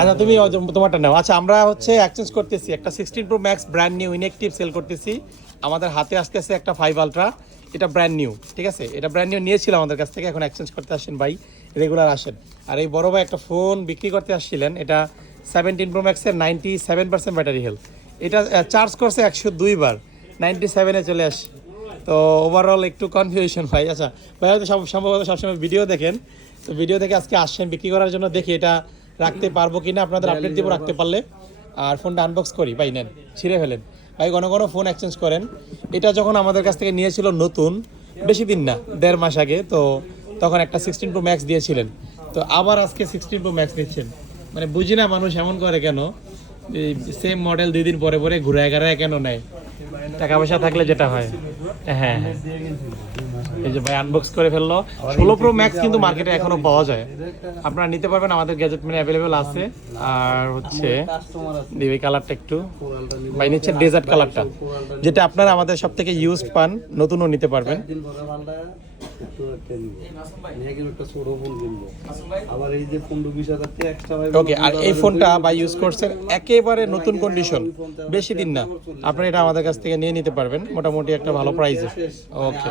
আচ্ছা তুমি তোমারটা নাও। আচ্ছা আমরা হচ্ছে এক্সচেঞ্জ করতেছি একটা 16 Pro Max brand new inactive sell করতেছি। আমাদের হাতে আসতেছে একটা 5 আলট্রা, এটা ব্র্যান্ড নিউ, ঠিক আছে? এটা ব্র্যান্ড নিউ নিয়েছিল আমাদের কাছ থেকে, এখন এক্সচেঞ্জ করতে আসেন ভাই, রেগুলার আসেন। আর এই বড় ভাই একটা ফোন বিক্রি করতে আসছিলেন, এটা 17 প্রো ম্যাক্সের 97% ব্যাটারি হেলথ। এটা চার্জ করছে 102 বার, 97-এ চলে আসে। তো ওভারঅল একটু কনফিউশন ভাই। আচ্ছা ভাই হয়তো সম্ভবত সবসময় ভিডিও দেখেন, তো ভিডিও দেখে আজকে আসছেন বিক্রি করার জন্য, দেখি এটা রাখতে পারবো কিনা, আপনাদের আপডেট দিব রাখতে পারলে। আর ফোনটা আনবক্স করি ভাই, নেন ছিঁড়ে ফেলেন ভাই। ঘন ঘন ফোন এক্সচেঞ্জ করেন। এটা যখন আমাদের কাছ থেকে নিয়েছিল নতুন, বেশি দিন না, 1.5 মাস আগে, তো তখন একটা 16 প্রো ম্যাক্স দিয়েছিলেন, তো আবার আজকে 16 প্রো ম্যাক্স দিচ্ছেন। মানে বুঝি না মানুষ এমন করে কেন, সেম মডেল 2 দিন পরে পরে ঘুরে ঘেরায় কেন নেয়, টাকা পয়সা থাকলে যেটা হয়। হ্যাঁ হ্যাঁ, এই যে ভাই আনবক্স করে ফেললো। 16 প্রো ম্যাক্স কিন্তু মার্কেটে এখনো পাওয়া যায়, আপনারা নিতে পারবেন, আমাদের গ্যাজেট মানে অ্যাভেলেবেল আছে। আর হচ্ছে দিবি কালারটা একটু, ভাই নিচ্ছে ডেজার্ট কালারটা, যেটা আপনারা আমাদের সব থেকে ইউজড পান, নতুনও নিতে পারবেন। ওকে, আর এই ফোনটা বা ইউজ করছেন একেবারে নতুন কন্ডিশন, বেশি দিন না, আপনারা এটা আমাদের কাছ থেকে নিয়ে নিতে পারবেন মোটামুটি একটা ভালো প্রাইসে। ওকে।